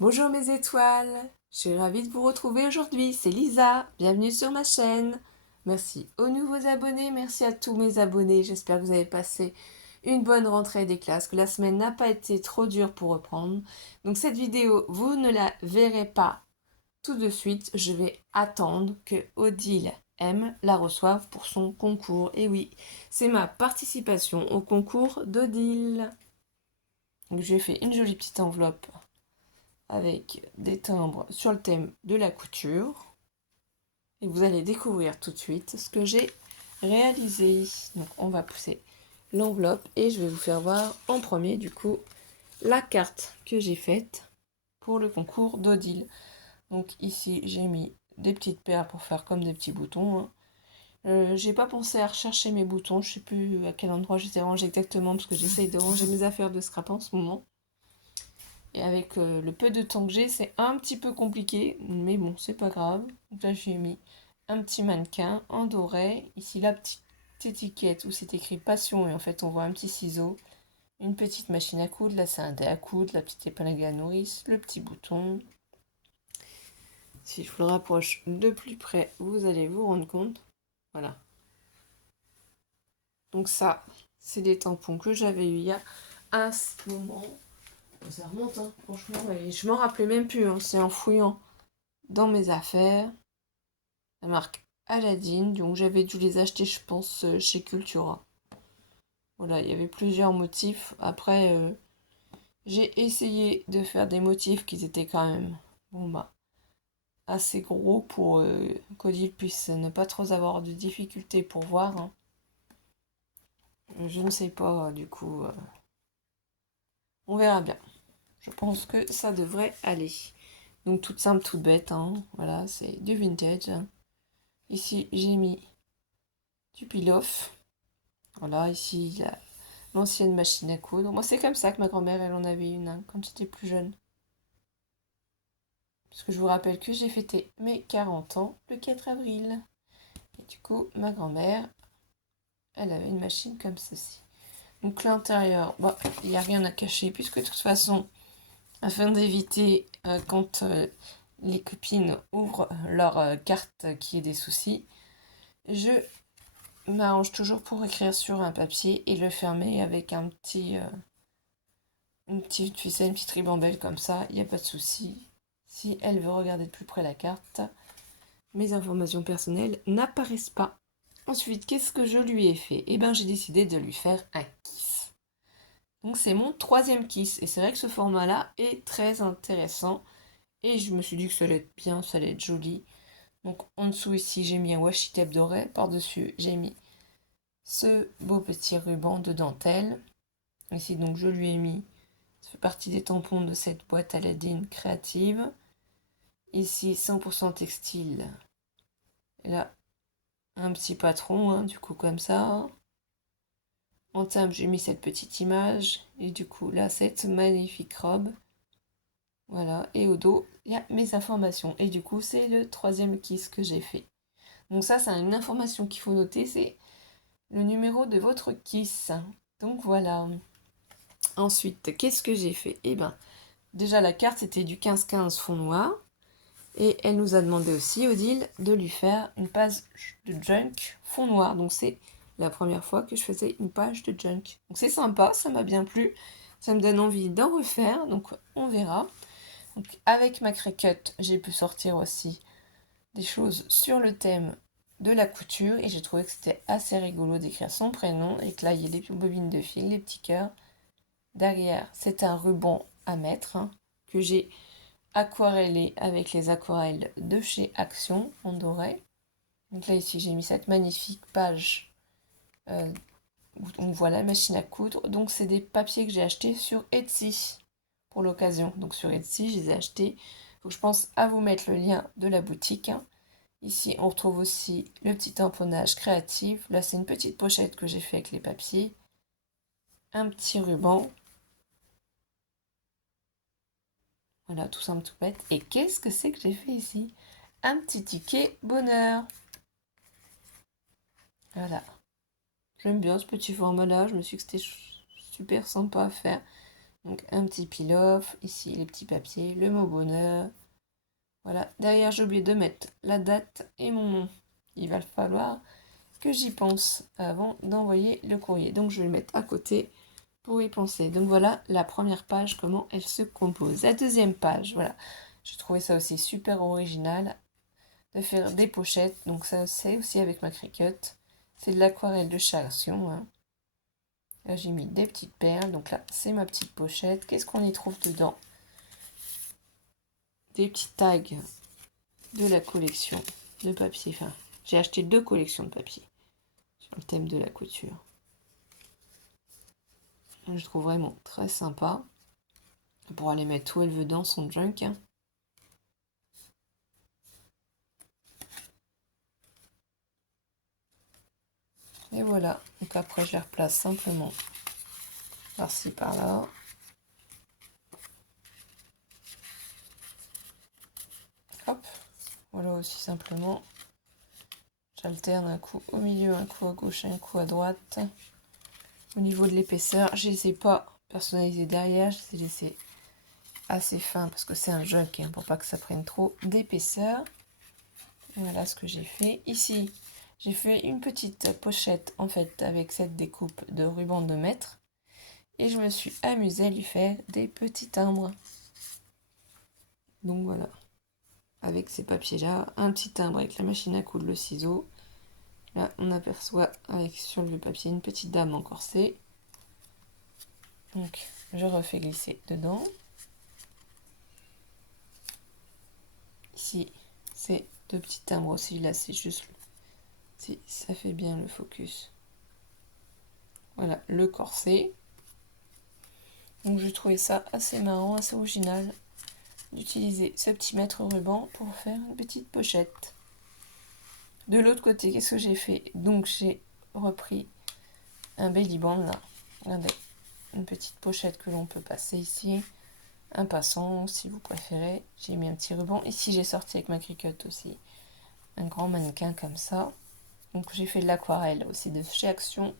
Bonjour mes étoiles, je suis ravie de vous retrouver aujourd'hui, c'est Lisa, bienvenue sur ma chaîne. Merci aux nouveaux abonnés, merci à tous mes abonnés, j'espère que vous avez passé une bonne rentrée des classes, que la semaine n'a pas été trop dure pour reprendre. Donc cette vidéo, vous ne la verrez pas tout de suite, je vais attendre que Odile M la reçoive pour son concours. Et oui, c'est ma participation au concours d'Odile. Donc j'ai fait une jolie petite enveloppe avec des timbres sur le thème de la couture. Et vous allez découvrir tout de suite ce que j'ai réalisé. Donc on va pousser l'enveloppe et je vais vous faire voir en premier du coup la carte que j'ai faite pour le concours d'Odile. Donc ici j'ai mis des petites perles pour faire comme des petits boutons. J'ai pas pensé à rechercher mes boutons, je sais plus à quel endroit je les ai rangés exactement parce que j'essaye de ranger mes affaires de scrap en ce moment. Et avec le peu de temps que j'ai, c'est un petit peu compliqué, mais bon, c'est pas grave. Donc là, j'ai mis un petit mannequin en doré. Ici, la petite étiquette où c'est écrit passion, et en fait, on voit un petit ciseau, une petite machine à coudre. Là, c'est un dé à coudre, la petite épingle à nourrice, le petit bouton. Si je vous le rapproche de plus près, vous allez vous rendre compte. Voilà. Donc ça, c'est des tampons que j'avais eu il y a un moment. Ça remonte, hein, franchement, et je m'en rappelais même plus, hein, c'est en fouillant dans mes affaires. La marque Aladdin, donc j'avais dû les acheter, je pense, chez Cultura. Voilà, il y avait plusieurs motifs. Après, j'ai essayé de faire des motifs qui étaient quand même, bon bah, assez gros pour qu'Odile puisse ne pas trop avoir de difficultés pour voir, hein. Je ne sais pas, du coup, on verra bien. Je pense que ça devrait aller. Donc toute simple, toute bête, hein. Voilà, c'est du vintage. Ici, j'ai mis du peel-off. Voilà, ici, l'ancienne machine à coudre. Moi, c'est comme ça que ma grand-mère, elle en avait une, hein, quand j'étais plus jeune. Parce que je vous rappelle que j'ai fêté mes 40 ans le 4 avril. Et du coup, ma grand-mère, elle avait une machine comme ceci. Donc l'intérieur, bah, il n'y a rien à cacher, puisque de toute façon, afin d'éviter quand les copines ouvrent leur carte qu'il y ait des soucis, je m'arrange toujours pour écrire sur un papier et le fermer avec une petite ficelle, une petite ribambelle comme ça, il n'y a pas de souci. Si elle veut regarder de plus près la carte, mes informations personnelles n'apparaissent pas. Ensuite, qu'est-ce que je lui ai fait? Eh bien, j'ai décidé de lui faire un kiss. Donc, c'est mon troisième kiss. Et c'est vrai que ce format-là est très intéressant. Et je me suis dit que ça allait être bien, ça allait être joli. Donc, en dessous, ici, j'ai mis un washi tape doré. Par-dessus, j'ai mis ce beau petit ruban de dentelle. Ici, donc, je lui ai mis, ça fait partie des tampons de cette boîte Aladdin créative. Ici, 100% textile. Et là, un petit patron, hein, du coup, comme ça. En timbre, j'ai mis cette petite image. Et du coup, là, cette magnifique robe. Voilà. Et au dos, il y a mes informations. Et du coup, c'est le troisième kiss que j'ai fait. Donc ça, c'est une information qu'il faut noter, c'est le numéro de votre kiss. Donc voilà. Ensuite, qu'est-ce que j'ai fait? Eh ben, déjà, la carte, c'était du 15-15 fond noir. Et elle nous a demandé aussi, Odile, de lui faire une page de junk fond noir. Donc c'est la première fois que je faisais une page de junk. Donc c'est sympa, ça m'a bien plu. Ça me donne envie d'en refaire, donc on verra. Donc avec ma Cricut, j'ai pu sortir aussi des choses sur le thème de la couture. Et j'ai trouvé que c'était assez rigolo d'écrire son prénom. Et que là, il y a les bobines de fil, les petits cœurs. Derrière, c'est un ruban à mettre, hein, que j'ai aquarellé avec les aquarelles de chez Action en doré. Donc là ici j'ai mis cette magnifique page où on voit la machine à coudre. Donc c'est des papiers que j'ai achetés sur Etsy pour l'occasion. Donc sur Etsy je les ai achetés. Faut que je pense à vous mettre le lien de la boutique, hein. Ici on retrouve aussi le petit tamponnage créatif. Là c'est une petite pochette que j'ai fait avec les papiers. Un petit ruban. Voilà, tout simple, tout bête. Et qu'est-ce que c'est que j'ai fait ici? Un petit ticket bonheur. Voilà. J'aime bien ce petit format-là. Je me suis dit que c'était super sympa à faire. Donc un petit peel-off, ici les petits papiers, le mot bonheur. Voilà, derrière j'ai oublié de mettre la date et mon nom. Il va falloir que j'y pense avant d'envoyer le courrier. Donc je vais le mettre à côté pour y penser. Donc voilà la première page, comment elle se compose. La deuxième page, voilà. Je trouvais ça aussi super original de faire des pochettes. Donc ça c'est aussi avec ma Cricut. C'est de l'aquarelle de Chation. Hein. Là j'ai mis des petites perles. Donc là c'est ma petite pochette. Qu'est-ce qu'on y trouve dedans? Des petits tags de la collection de papier. Enfin, j'ai acheté 2 collections de papier sur le thème de la couture. Je trouve vraiment très sympa. Elle pourra les mettre où elle veut dans son junk. Hein. Et voilà. Donc après, je les replace simplement par-ci, par-là. Hop. Voilà aussi simplement. J'alterne un coup au milieu, un coup à gauche, un coup à droite. Au niveau de l'épaisseur, je ne les ai pas personnalisés derrière. Je les ai laissés assez fins parce que c'est un junk hein, pour pas que ça prenne trop d'épaisseur. Voilà ce que j'ai fait. Ici, j'ai fait une petite pochette en fait avec cette découpe de ruban de mètre. Et je me suis amusée à lui faire des petits timbres. Donc voilà. Avec ces papiers-là, un petit timbre avec la machine à coudre, le ciseau. Là, on aperçoit avec sur le papier une petite dame en corset. Donc, je refais glisser dedans. Ici, c'est 2 petits timbres aussi. Là, c'est juste si ça fait bien le focus. Voilà, le corset. Donc, je trouvais ça assez marrant, assez original d'utiliser ce petit mètre ruban pour faire une petite pochette. De l'autre côté, qu'est-ce que j'ai fait? Donc, j'ai repris un belly band là. Regardez, une petite pochette que l'on peut passer ici. Un passant si vous préférez. J'ai mis un petit ruban. Ici, j'ai sorti avec ma Cricut aussi un grand mannequin comme ça. Donc, j'ai fait de l'aquarelle aussi de chez Action.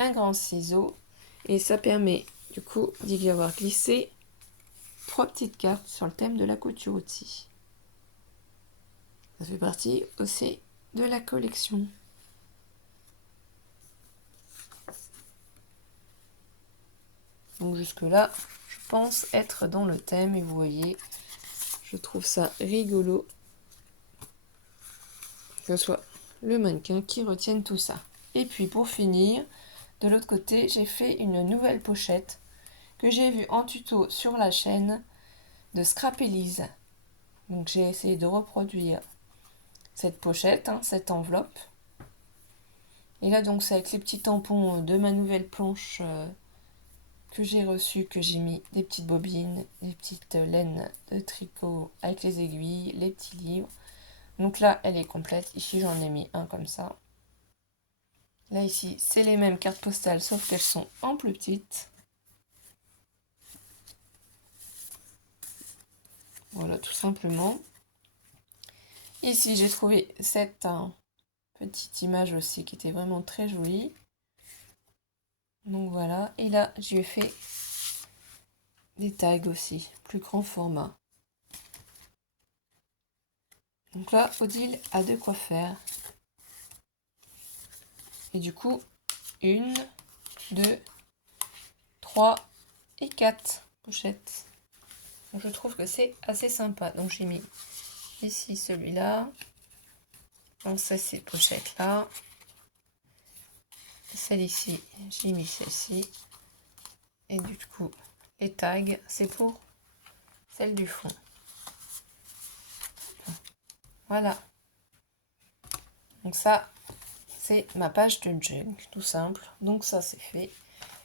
Un grand ciseau. Et ça permet du coup d'y avoir glissé 3 petites cartes sur le thème de la couture outil. Ça fait partie aussi de la collection. Donc jusque là, je pense être dans le thème et vous voyez, je trouve ça rigolo que ce soit le mannequin qui retienne tout ça. Et puis pour finir, de l'autre côté, j'ai fait une nouvelle pochette que j'ai vue en tuto sur la chaîne de Scrap Elise. Donc j'ai essayé de reproduire cette pochette, hein, cette enveloppe. Et là donc c'est avec les petits tampons de ma nouvelle planche que j'ai reçue, que j'ai mis des petites bobines, des petites laines de tricot avec les aiguilles, les petits livres. Donc là elle est complète, ici j'en ai mis un comme ça. Là ici c'est les mêmes cartes postales sauf qu'elles sont en plus petites. Voilà tout simplement. Ici j'ai trouvé cette petite image aussi qui était vraiment très jolie. Donc voilà, et là j'ai fait des tags aussi, plus grand format. Donc là, Odile a de quoi faire. Et du coup, 1, 2, 3 et 4 pochettes. Donc je trouve que c'est assez sympa. Donc j'ai mis ici celui-là. Donc ça, ces pochettes-là. Celle ici, j'ai mis celle-ci. Et du coup, les tags, c'est pour celle du fond. Voilà. Donc ça, c'est ma page de junk, tout simple. Donc ça, c'est fait.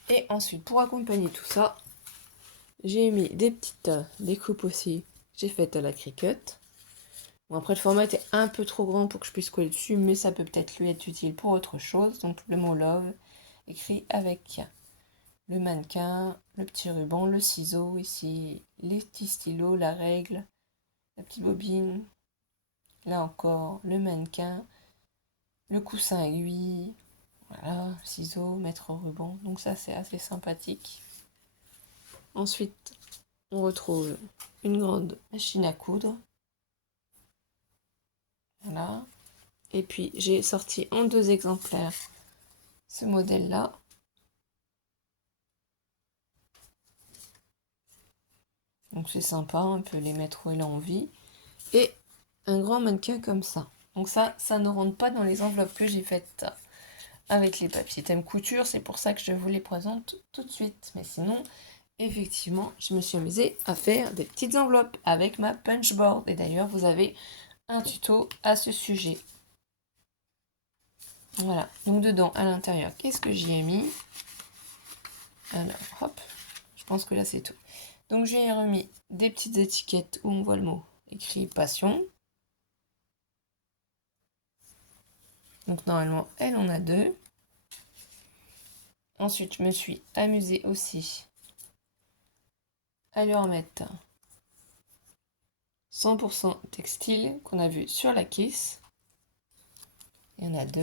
Et ensuite, pour accompagner tout ça, j'ai mis des petites découpes aussi. J'ai faites à la Cricut. Bon, après, le format était un peu trop grand pour que je puisse coller dessus, mais ça peut peut-être lui être utile pour autre chose. Donc, le mot love, écrit avec le mannequin, le petit ruban, le ciseau, ici, les petits stylos, la règle, la petite bobine. Là encore, le mannequin, le coussin aiguille, voilà, ciseaux, mettre au ruban. Donc ça, c'est assez sympathique. Ensuite, on retrouve une grande machine à coudre. Voilà. Et puis, j'ai sorti en 2 exemplaires ce modèle-là. Donc, c'est sympa, on peut les mettre où elle a envie. Et un grand mannequin comme ça. Donc ça ne rentre pas dans les enveloppes que j'ai faites avec les papiers thème couture. C'est pour ça que je vous les présente tout de suite. Mais sinon, effectivement, je me suis amusée à faire des petites enveloppes avec ma punchboard. Et d'ailleurs, vous avez un tuto à ce sujet. Voilà, donc dedans, à l'intérieur, qu'est-ce que j'y ai mis? Alors, hop, je pense que là c'est tout. Donc j'ai remis des petites étiquettes où on voit le mot écrit passion. Donc normalement, elle en a 2. Ensuite, je me suis amusée aussi à lui remettre 100% textile qu'on a vu sur la Kiss. Il y en a 2.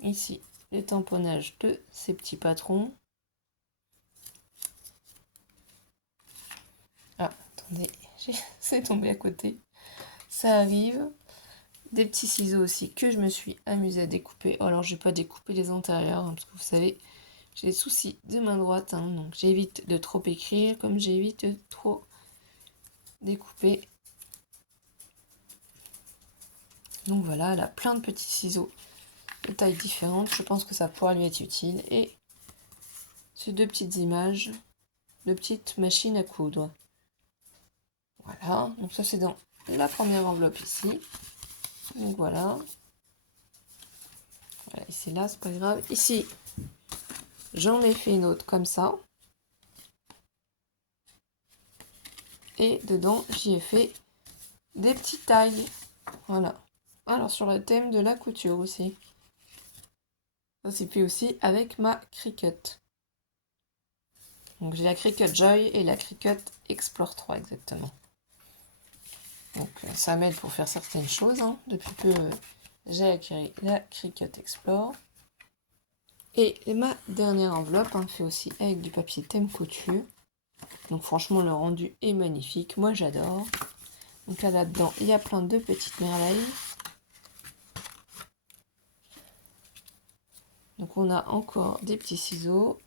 Ici, les tamponnages de ces petits patrons. Ah, attendez, c'est tombé à côté. Ça arrive. Des petits ciseaux aussi que je me suis amusée à découper. Alors, j'ai pas découpé les intérieurs, hein, parce que vous savez, j'ai des soucis de main droite. Hein, donc, j'évite de trop écrire, comme j'évite de trop découper. Donc voilà, elle a plein de petits ciseaux de tailles différentes. Je pense que ça pourra lui être utile. Et ces 2 petites images de petites machines à coudre. Voilà, donc ça c'est dans la première enveloppe ici. Donc voilà. Voilà, ici là, c'est pas grave. Ici, j'en ai fait une autre comme ça. Et dedans, j'y ai fait des petites tailles. Voilà. Alors sur le thème de la couture aussi. Ça c'est fait aussi avec ma Cricut. Donc j'ai la Cricut Joy et la Cricut Explore 3 exactement. Donc ça m'aide pour faire certaines choses. Hein. Depuis que j'ai acquis la Cricut Explore. Et ma dernière enveloppe fait aussi avec du papier thème couture. Donc franchement le rendu est magnifique. Moi j'adore. Donc là-dedans il y a plein de petites merveilles. Donc on a encore des petits ciseaux.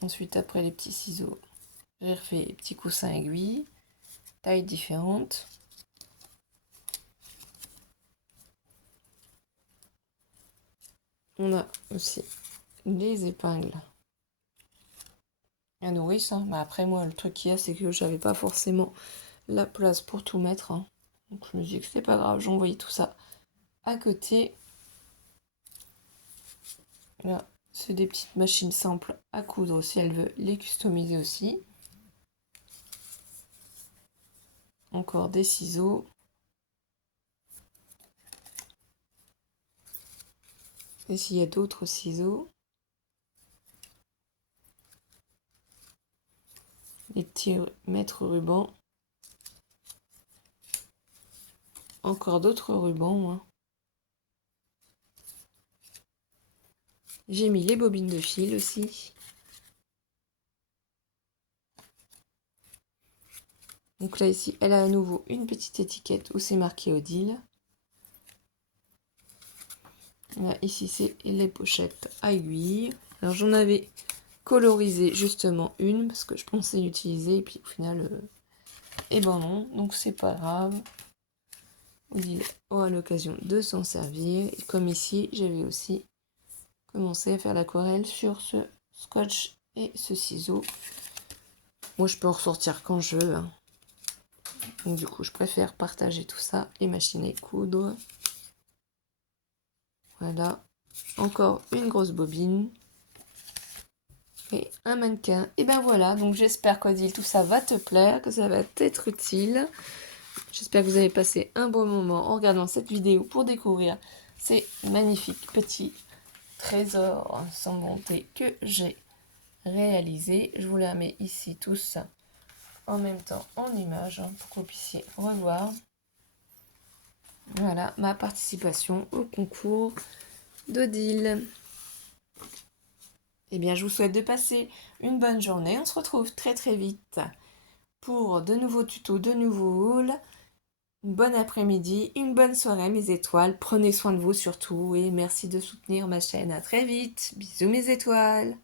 Ensuite après les petits ciseaux, j'ai refait les petits coussins aiguilles. Tailles différentes. On a aussi les épingles à nourrice. Hein. Mais après moi le truc qu'il y a c'est que j'avais pas forcément la place pour tout mettre. Hein. Donc je me dis que c'était pas grave, j'envoyais tout ça à côté. Là, c'est des petites machines simples à coudre si elle veut les customiser aussi. Encore des ciseaux. Et s'il y a d'autres ciseaux. Les petits mètres rubans. Encore d'autres rubans. Hein. J'ai mis les bobines de fil aussi. Donc là ici, elle a à nouveau une petite étiquette où c'est marqué Odile. Là ici c'est les pochettes à aiguilles. Alors j'en avais colorisé justement une parce que je pensais l'utiliser et puis au final, eh ben non, donc c'est pas grave. Odile aura l'occasion de s'en servir. Et comme ici, j'avais aussi commencé à faire l'aquarelle sur ce scotch et ce ciseau. Moi je peux en ressortir quand je veux. Hein. Donc du coup, je préfère partager tout ça. Les machines à coudre. Voilà. Encore une grosse bobine. Et un mannequin. Et ben voilà. Donc j'espère qu'Odile, tout ça va te plaire, que ça va t'être utile. J'espère que vous avez passé un bon moment en regardant cette vidéo pour découvrir ces magnifiques petits trésors sans monter que j'ai réalisés. Je vous la mets ici tous en même temps en image pour que vous puissiez revoir. Voilà ma participation au concours d'Odile. Eh bien, je vous souhaite de passer une bonne journée. On se retrouve très très vite pour de nouveaux tutos, de nouveaux hauls. Une bonne après-midi, une bonne soirée mes étoiles. Prenez soin de vous surtout et merci de soutenir ma chaîne. À très vite. Bisous mes étoiles.